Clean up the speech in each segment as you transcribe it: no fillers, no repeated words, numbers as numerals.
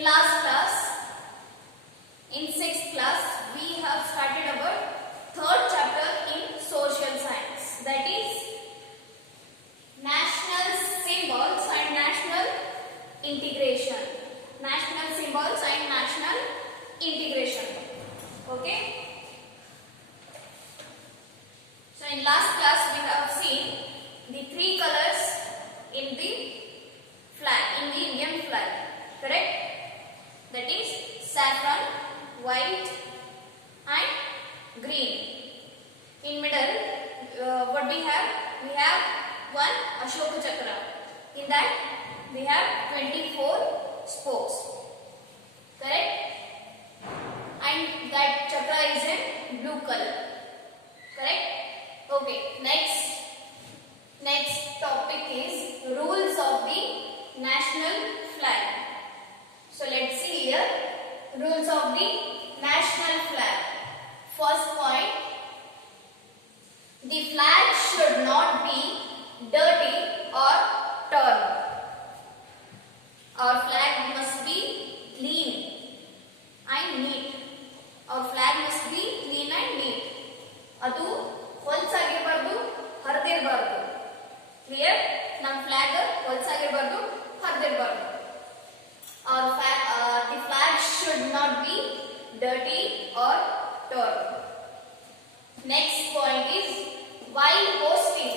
in last class, in 6th class, we have started our third chapter in social science, that is national symbols and national integration. National symbols and national integration. Okay. So in last class we have seen the three colors in the flag, in the Indian flag, correct? That is saffron, white and green. In middle, what we have? We have one Ashoka Chakra. In that we have 24 spokes, correct? And that chakra is in blue color, correct? Okay, next topic is rules of the national flag. So let's see here, rules of the national flag. First point, the flag should not be dirty or torn. Our flag must be clean and neat. Our flag must be clean and neat. ಅದು ಹೊಲಸಾಗಿರಬಾರದು, ಹರಿದಿರಬಾರದು. Clear? ನಮ್ಮ flag ಹೊಲಸಾಗಿರಬಾರದು, ಹರಿದಿರಬಾರದು. The flag should not be dirty or torn. Next point is, while hosting,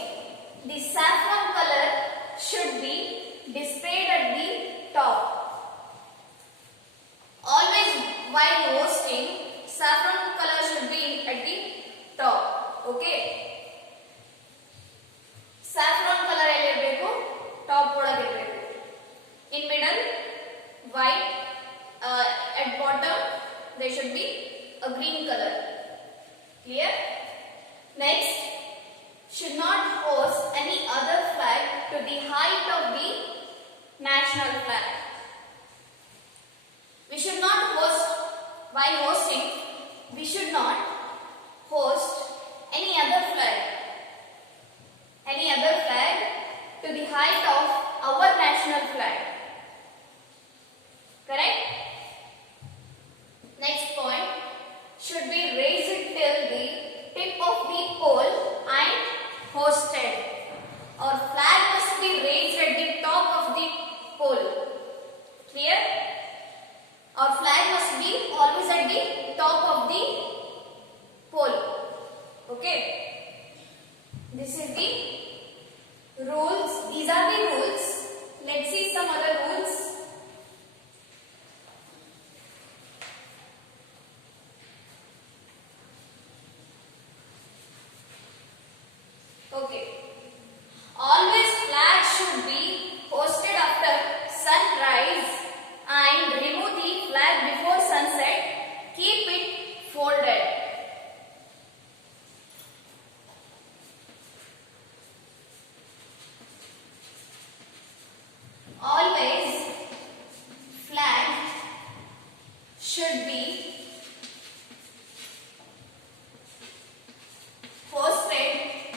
the saffron color should be displayed at the top. Always while hosting, saffron color should be at the top. Okay. Saffron color ಎಲ್ಲಿರಬೇಕು? Top ಒಳಗೆ ಇರಬೇಕು. In middle, white. At bottom, there should be a green color. Clear? Next, should not host any other flag to the height of the national flag. We should not host, while hosting, we should not host any other flag to the height of our national flag. Correct? Next point, should be raised till the tip of the pole and hosted. Our flag must be raised at the top of the pole. Clear? Our flag must be always at the top of the pole. Okay? This is the rules. These are the rules. Let's see some other rules. Okay. Always flag should be hosted after sunrise and remove the flag before sunset. Keep it folded. Always flag should be hosted after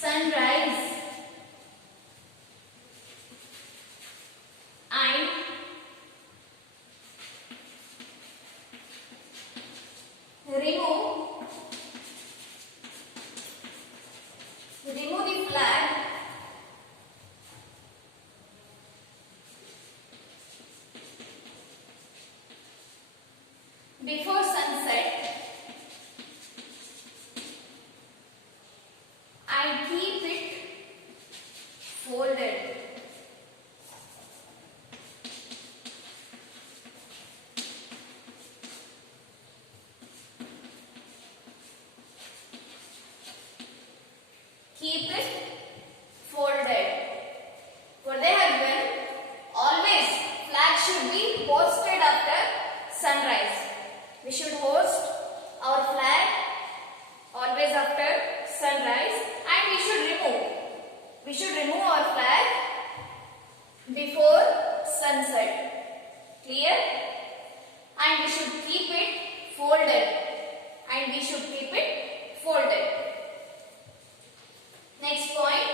sunrise and remove the flag before sunset and keep it folded. Keep it folded. What they have done, always flag should be hosted after sunrise. We should host our flag always after sunrise, and we should remove our flag before sunset. Clear? And we should keep it folded, and we should keep it folded. Next point.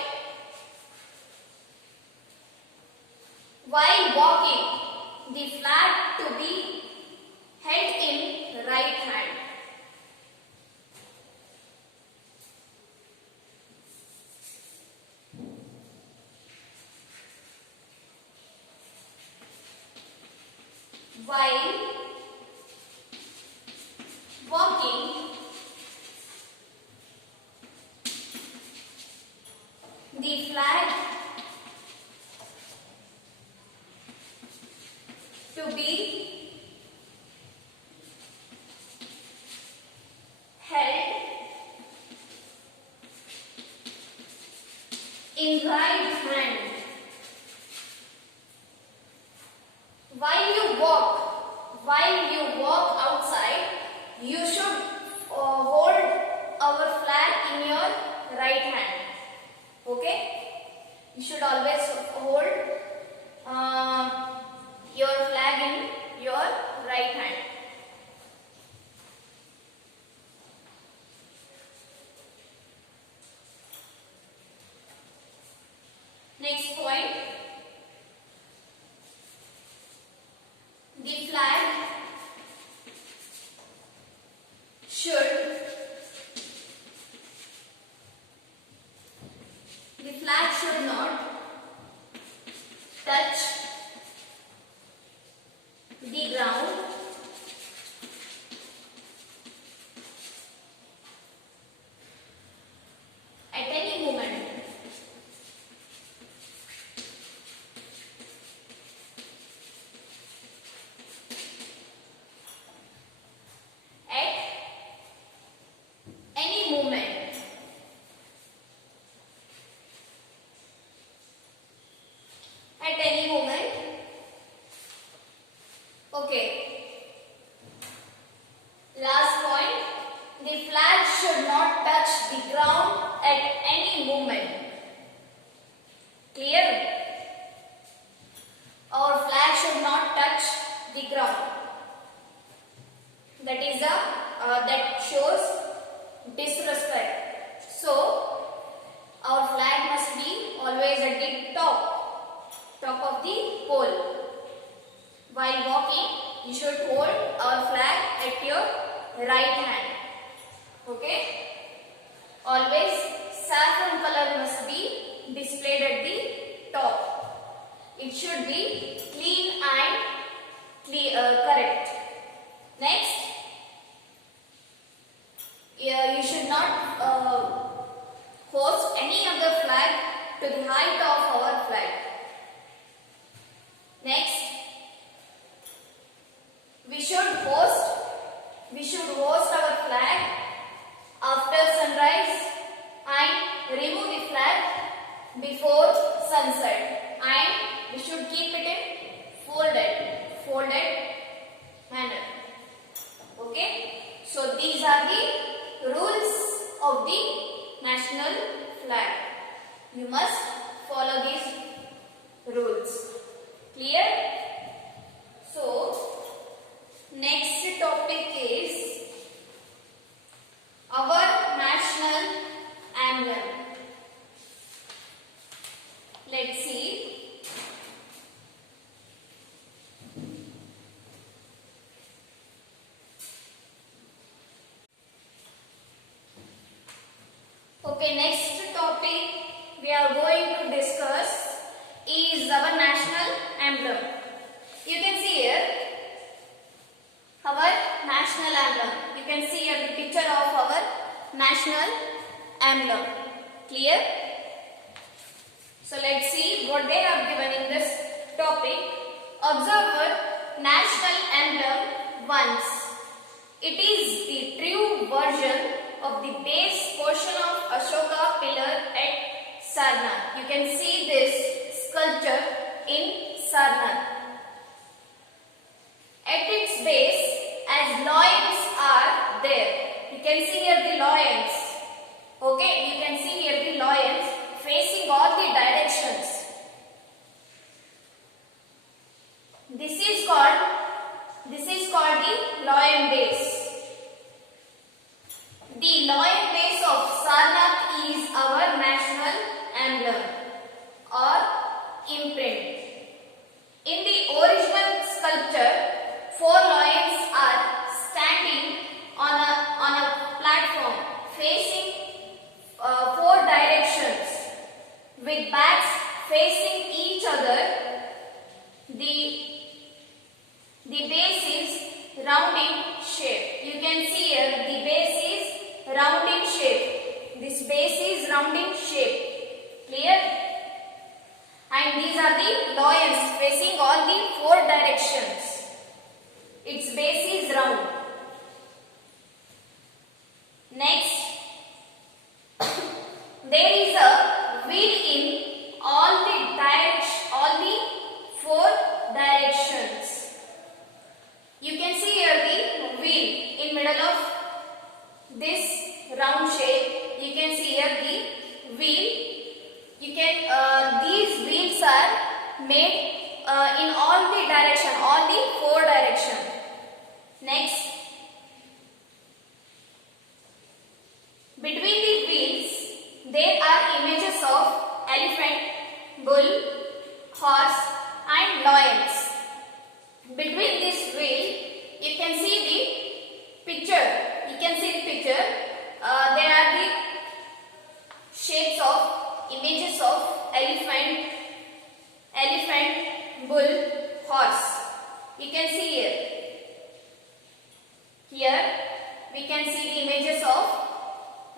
While walking, the flag to be held in right hand. While walking, the flag to be held in right hand. While you walk outside, you should hold our flag in your right hand. Okay? You should always hold your flag in your right hand. Next point. The flag should not touch the ground at any moment. At any moment. Okay. Last point. The flag should not touch the ground at any moment. Clear? Our flag should not touch the ground. That is that shows disrespect. So our flag must be always at the top of the pole. While walking, you should hold our flag at your right hand. Okay? Always saffron color must be displayed at the top. It should be clean and correct. Next, you should not hoist any other flag to the height of our flag. Next, we should hoist our flag after sunrise and remove the flag before sunset, and we should keep it in folded manner. Okay, so these are the rules of the national flag. You must follow these rules. Clear? So next topic is our national emblem. Let's see. Okay, next topic we are going to discuss is our national emblem. You can see here our national emblem. You can see here the picture of our national emblem. Clear? So let's see what they have given in this topic. Observe our national emblem once. It is the true version of the base portion of Ashoka pillar at Sarnath. You can see this sculpture in Sarnath. At its base, as lions are there. You can see here the lions. Okay, you can see here the lions facing all the directions. This is called the lion base. round in shape. You can see here the base is round in shape. This base is round in shape. Clear? And these are the loins facing all the four directions. Its base is round. Next, there is a wheel in all the four directions. You can see here the wheel in middle of this round shape. You can see here the wheel. These wheels are made in all the direction, all the four direction. Next, between the wheels there are images of elephant, bull, horse and lions. Between this wheel you can see the picture. There are the shapes of images of elephant, bull, horse. You can see here. Here we can see the images of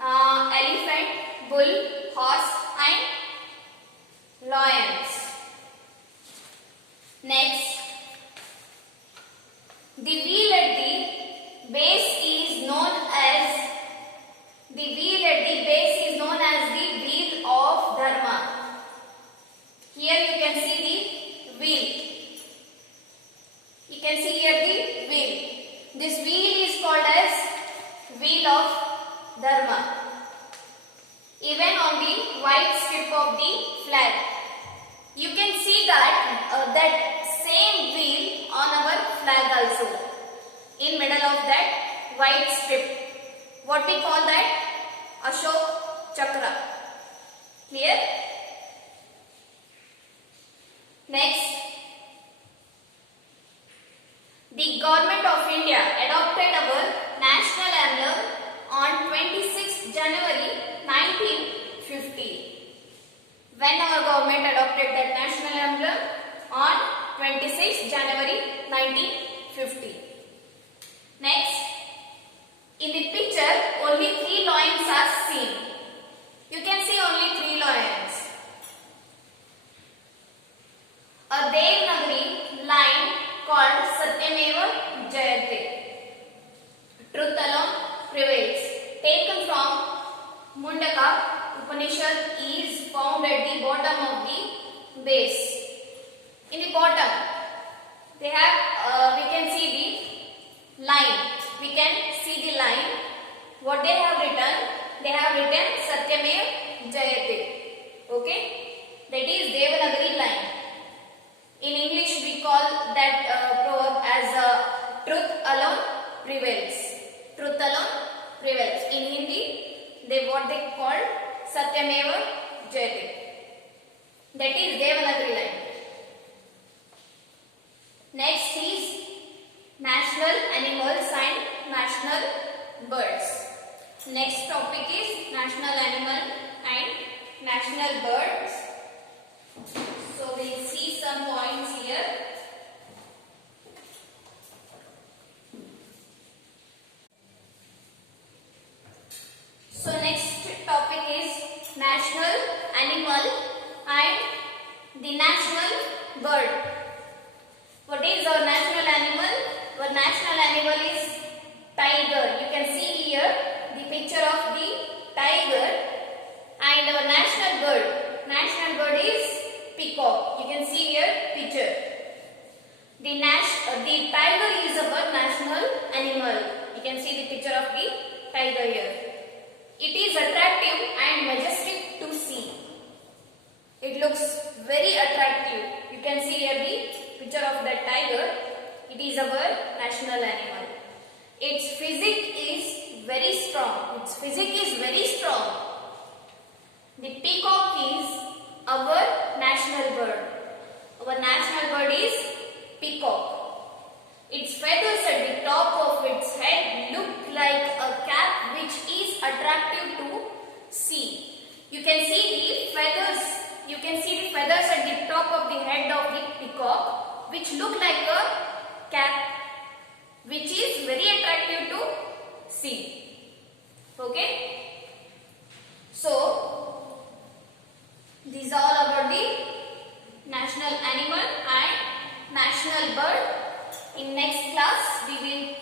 elephant, bull, horse and lions. Next, the wheel at the base is known as the wheel of Dharma. Here you can see the wheel. You can see here the wheel. This wheel is called as wheel of Dharma. Even on the white strip of the flag, you can see that same wheel on our flag also. In middle of that white strip, what we call that? Ashok Chakra. Clear? Next, the Government of India adopted our national anthem on 26 January 1950. When our government adopted that national anthem? On 26 January 1950. Next, in the picture only 3 lions are seen. You can see only 3 lions. A Devanagari line called Satyameva Jayate. Truth alone prevails. Taken from Mundaka Upanishad, is found at the bottom of the base. In the bottom, they have we can see the line. We can see the line. What they have written? They have written Satyamev Jayate. Okay, that is Devanagari line. In English, we call that proverb as truth alone prevails. Truth alone prevails. In Hindi, what they call Satyameva Jayate. That is Devanagari line. Next is national animals and national birds. Next topic is national animal and national birds. So we will see some points here. So next topic is national animal and the national bird. What is our national animal? Our national animal is tiger. You can see here the picture of the tiger. And our national bird is peacock. You can see here picture. The tiger is our national animal. You can see the picture of the tiger here. It is attractive and majestic to see. It looks very attractive. You can see here the picture of that tiger. It is our national animal. Its physique is very strong. The peacock is our national bird. Our national bird is peacock. Its feathers at the top of its head look like a cap, which is attractive to see. You can see the feathers. At the top of the head of the peacock, which look like a cap, which is very attractive to see. Okay, so these are all about the national animal and national bird. In next class we will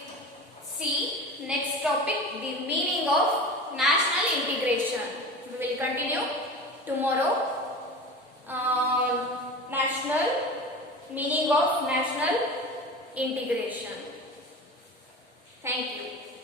see next topic, the meaning of national integration. We will continue tomorrow. National meaning of national integration. Thank you.